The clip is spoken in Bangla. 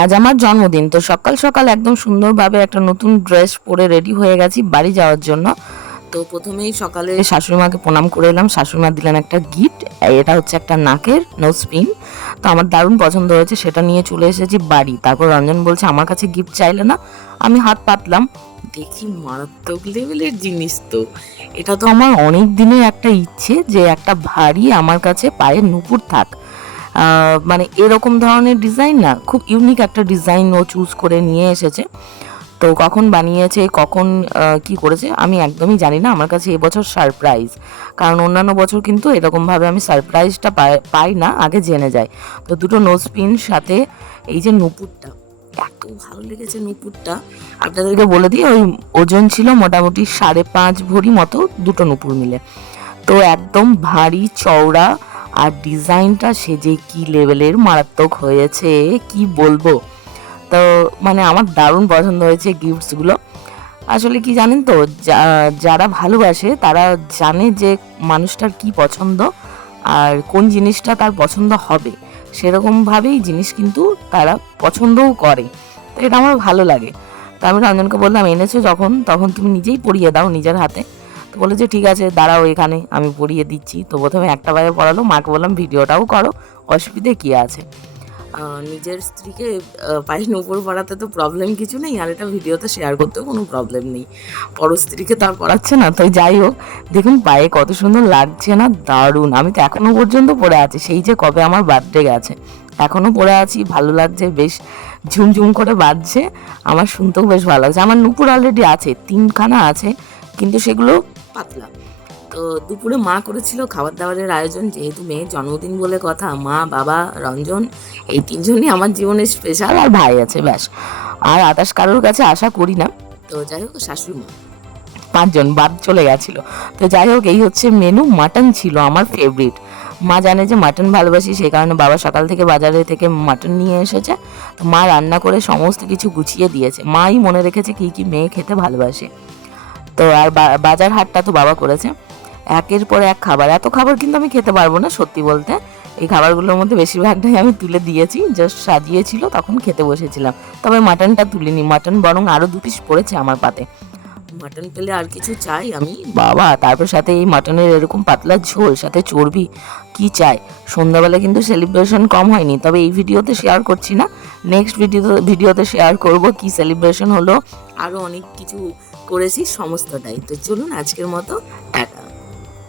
আজ আমার জন্মদিন, তো সকাল সকাল একদম সুন্দরভাবে একটা নতুন ড্রেস পরে রেডি হয়ে গেছি বাড়ি যাওয়ার জন্য। তো প্রথমেই সকালে শাশুড়িমাকে প্রণাম করে এলাম। শাশুড়িমা দিলেন একটা গিফট, এটা হচ্ছে একটা নাকের নোজ পিন। তো আমার দারুণ পছন্দ হয়েছে, সেটা নিয়ে চলে এসেছি বাড়ি। তারপর রঞ্জন বলছে আমার কাছে গিফট চাইলে না, আমি হাত পাতলাম, দেখি মারাত্মক লেভেলের জিনিস। তো এটা তো আমার অনেক দিনের একটা ইচ্ছে যে একটা ভারী আমার কাছে পায়ের নুপুর থাক। মানে এরকম ধরনের ডিজাইন না, খুব ইউনিক একটা ডিজাইন ও চুজ করে নিয়ে এসেছে। তো কখন বানিয়েছে, কখন কি করেছে আমি একদমই জানি না। আমার কাছে এবছর সারপ্রাইজ, কারণ অন্যান্য বছর কিন্তু এরকমভাবে আমি সারপ্রাইজটা পাই না, আগে জেনে যাই। তো দুটো নোজ পিন সাথে এই যে নুপুরটা, এত ভালো লেগেছে নুপুরটা। আপনাদেরকে বলে দিই, ওই ওজন ছিল মোটামুটি 5.5 ভরি মতো দুটো নুপুর মিলে। তো একদম ভারী চওড়া, আর ডিজাইনটা সে যে কি লেভেলের মারাত্মক হয়েছে কি বলবো। তো মানে আমার দারুণ পছন্দ হয়েছে গিফটসগুলো। আসলে কি জানেন তো, যারা ভালোবাসে তারা জানে যে মানুষটার কি পছন্দ আর কোন জিনিসটা তার পছন্দ হবে, সেরকমভাবেই জিনিস কিন্তু তারা পছন্দও করে। তো এটা আমার ভালো লাগে। তো আমি রঞ্জনকে বললাম, এনেছো যখন তখন তুমি নিজেই পরিয়ে দাও নিজের হাতে। তো বলে যে ঠিক আছে দাঁড়াও, এখানে আমি পরিয়ে দিচ্ছি। তো প্রথমে একটা বাইরে পড়ালো, মাকে বললাম ভিডিওটাও করো, অসুবিধে কী আছে। নিজের স্ত্রীকে পায়ের উপর পড়াতে তো প্রবলেম কিছু নেই, আর এটা ভিডিওতে শেয়ার করতেও কোনো প্রবলেম নেই। পর স্ত্রীকে তো আর পড়াচ্ছে না। তো যাই হোক, দেখুন পায়ে কত সুন্দর লাগছে না, দারুণ। আমি তো এখনো পর্যন্ত পরে আছি, সেই যে কবে আমার বার্থডে গেছে, এখনো পরে আছি, ভালো লাগছে, বেশ ঝুমঝুম করে বাজছে। আমার শুনতেও বেশ ভালো লাগছে। আমার নুপুর অলরেডি আছে, 3খানা আছে, কিন্তু সেগুলো পাতলা। তো দুপুরে মা করেছিল খাবার দাবারের আয়োজন, যেহেতু মেয়ের জন্মদিন বলে কথা। মা, বাবা, রঞ্জন, এই 3জনই আমার জীবনের স্পেশাল, আর ভাই আছে, ব্যাস। আর আদার্স কারোর কাছে আশা করি না। তো যাই হোক, শাশুড়ি মা, 5জন বাদ চলে গেছিল। তো যাই হোক, এই হচ্ছে মেনু। মাটন ছিল আমার ফেভারিট। মা জানে যে মাটন ভালোবাসি, সেই কারণে বাবা সকাল থেকে বাজারে থেকে মাটন নিয়ে এসেছে। তো মা রান্না করে সমস্ত কিছু গুছিয়ে দিয়েছে। মাই মনে রেখেছে কী কী মেয়ে খেতে ভালোবাসে। তো আর বাজার হাটটা তো বাবা করেছে। একের পর এক খাবার, এত খাবার কিন্তু আমি খেতে পারবো না সত্যি বলতে। এই খাবারগুলোর মধ্যে বেশিরভাগটাই আমি তুলে দিয়েছি, জাস্ট সাজিয়েছিল তখন খেতে বসেছিলাম। তবে মাটনটা তুলিনি, মাটন বরং আরও 2 পিস পড়েছে আমার পাতে। মাটন পেলে আর কিছু চাই আমি, বাবা। তারপর সাথে এই মাটনের এরকম পাতলা ঝোল, সাথে চর্বি, কি চাই। সন্ধ্যাবেলা কিন্তু সেলিব্রেশন কম হয়নি, তবে এই ভিডিওতে শেয়ার করছি না। নেক্সট ভিডিওতে শেয়ার করব কি সেলিব্রেশন হলো, আরও অনেক কিছু করেছি সমস্তটাই। তো চলুন আজকের মতো টাটা।